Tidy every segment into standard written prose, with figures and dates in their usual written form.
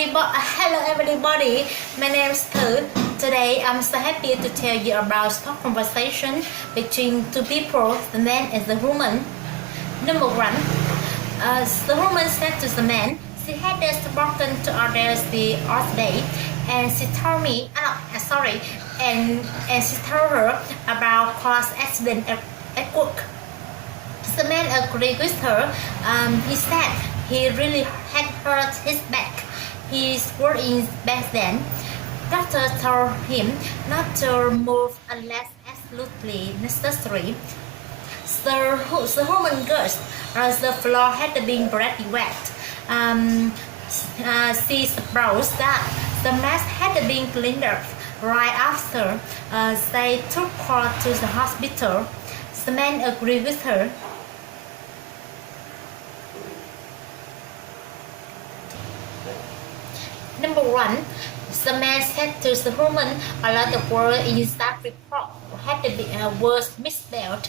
Hello everybody, my name is Thư. Today I'm so happy to tell you about a conversation between two people, the man and the woman. Number one, the woman said to the man, she had just spoken to others the other day, and she told me, and she told her about car accident at work. The man agreed with her. He said he really had hurt his back. He's working back then. Doctor told him not to move unless absolutely necessary. The woman guessed the floor had been pretty wet. She supposed that the mess had been cleaned up right after. They took her to the hospital. The man agreed with her. Number one, the man said to the woman, a lot of words in that report was misspelled,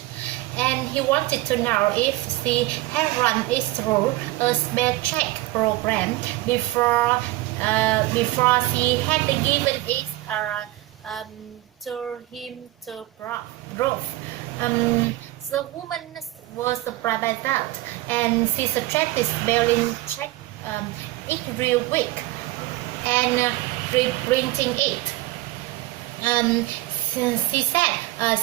and he wanted to know if she had run it through a spell check program before she had given it to him to prove. The woman was surprised by that, and she suggested spelling check it real quick and reprinting it. She said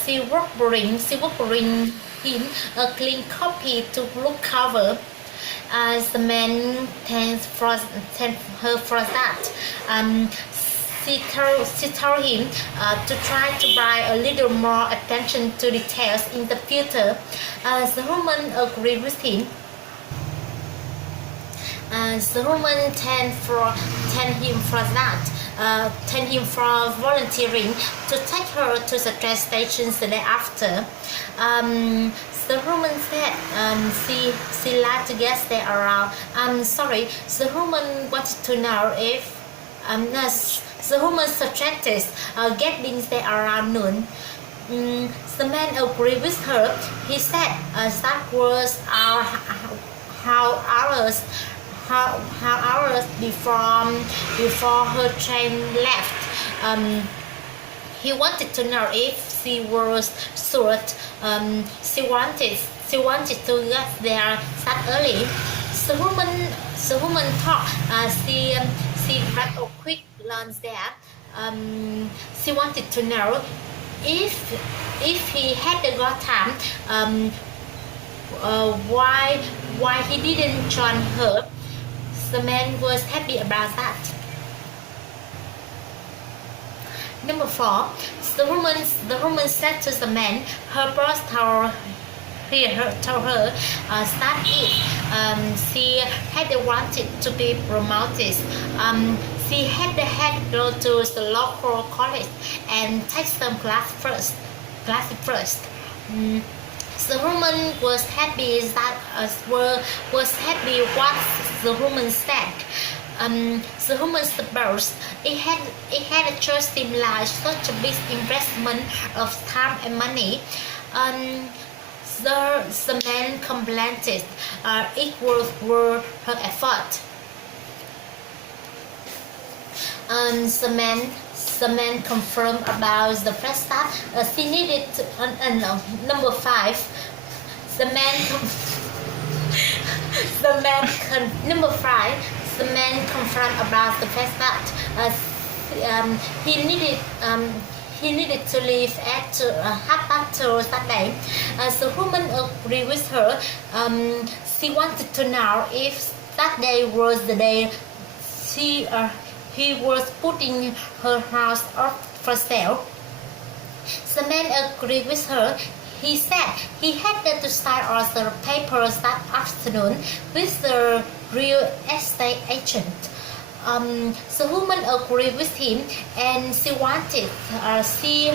she would bring him a clean copy to look over. The man thanked her for that. She told him to try to buy a little more attention to details in the future. The woman agreed with him. The woman thanked him for that. Thanked him for volunteering to take her to the train station the day after. The woman said she liked to get there around. The woman wanted to know if the woman suggested getting there around noon. The man agreed with her. He said that was how hours before her train left. He wanted to know if she was sure. She wanted to get there that early. The woman thought she had a quick lunch there. She wanted to know if he had got time. Why he didn't join her. The man was happy about that. Number four, the woman said to the man, her boss told her that if she had wanted to be promoted, she had to go to the local college and take some class first. The woman was happy what the woman said. The woman supposed it had just seemed like such a big investment of time and money. The man complained it was worth her effort. The man confirmed about the first that she needed number five. Number five. The man confirmed about the first that he needed to leave at 2:30 that day. The woman agreed with her. She wanted to know if that day was the day he was putting her house up for sale. The man agreed with her. He said he had to sign all the papers that afternoon with the real estate agent. The woman agreed with him, and she wanted see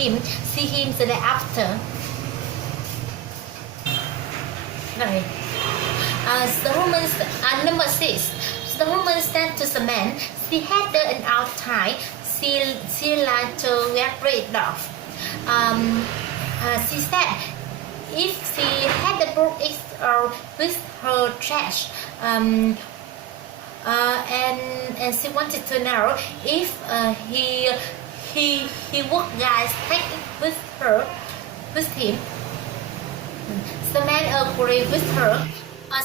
him the day after. Number six. The woman said to the man, she had an outside she liked to get rid of. She said if she had brought it with her trash, and she wanted to know if he would guys take it with him. The man agreed with her.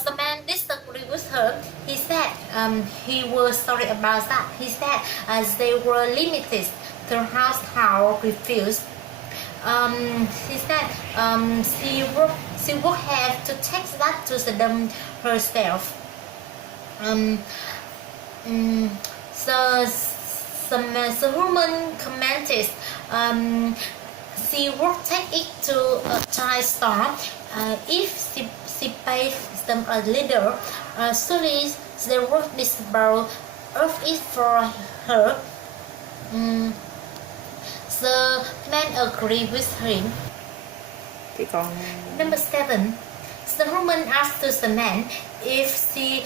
The man disagreed with her. He said he was sorry about that. He said they were limited. The household refused. He said she would have to take that to them herself. The woman commented she would take it to a Thai store if she paid them a little. Surely they would dispose of it for her. The man agreed with him. Thì còn Number 7. The woman asked the man if he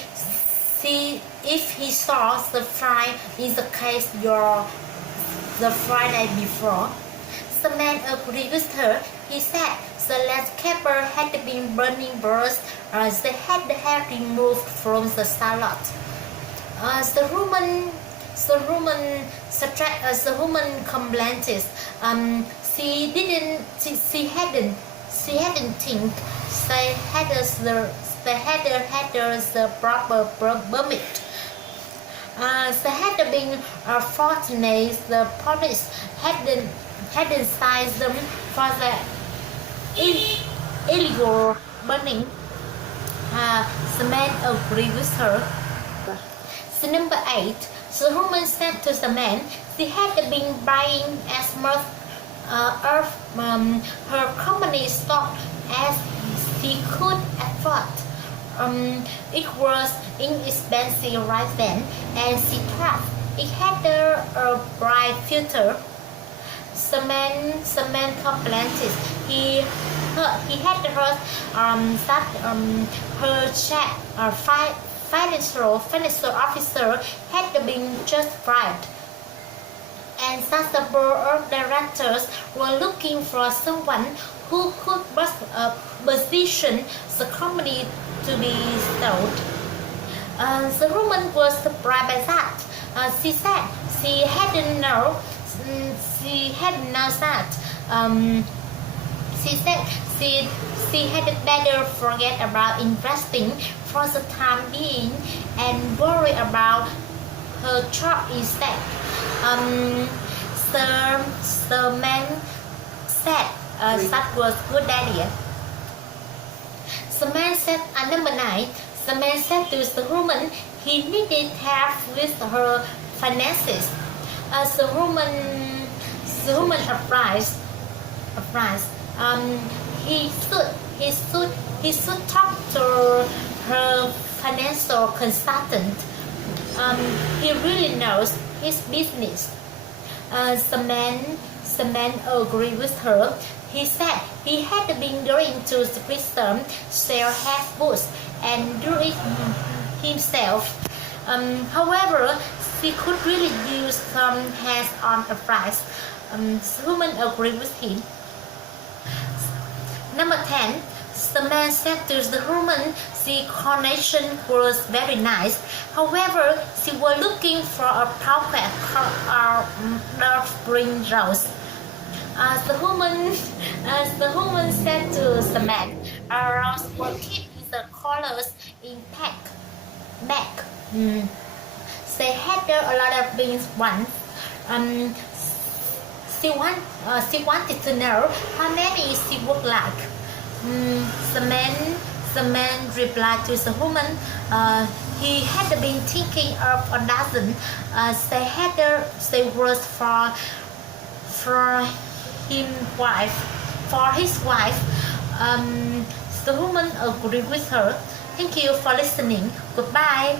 saw the fly in the case the Friday before. The man agreed with her. He said the landscaper had been burning birds. They had the hair removed from the salad. The woman complained. She hadn't think they had the proper permit. They had been fortunate the police hadn't sized them for the illegal burning. The man agreed with her. So number 8. The woman said to the man she had been buying as much of her company stock as she could afford. It was inexpensive right then, and she thought it had a bright future. The man complained. He had heard that her financial officer had been just fired, and that the board of directors were looking for someone who could position the company to be sold. The woman was surprised by that. She said she hadn't known that. She said she had better forget about investing for the time being and worry about her job instead. The man said that was good idea. The man said, number 9, the man said to the woman he needed help with her finances. The woman advised. He should talk to her financial consultant. He really knows his business. The man agreed with her. He said he had been going to the prison, sell half books, and do it himself. However, he could really use some hands-on advice. The woman agreed with him. Number 10. The man said to the woman the connection was very nice. However, she was looking for a perfect dark green rose. The woman said to the man, rose will keep the colors in back. They had a lot of beans once. She wanted to know how many she would like. The man replied to the woman. He had been thinking of a dozen. They were for his wife. The woman agreed with her. Thank you for listening. Goodbye.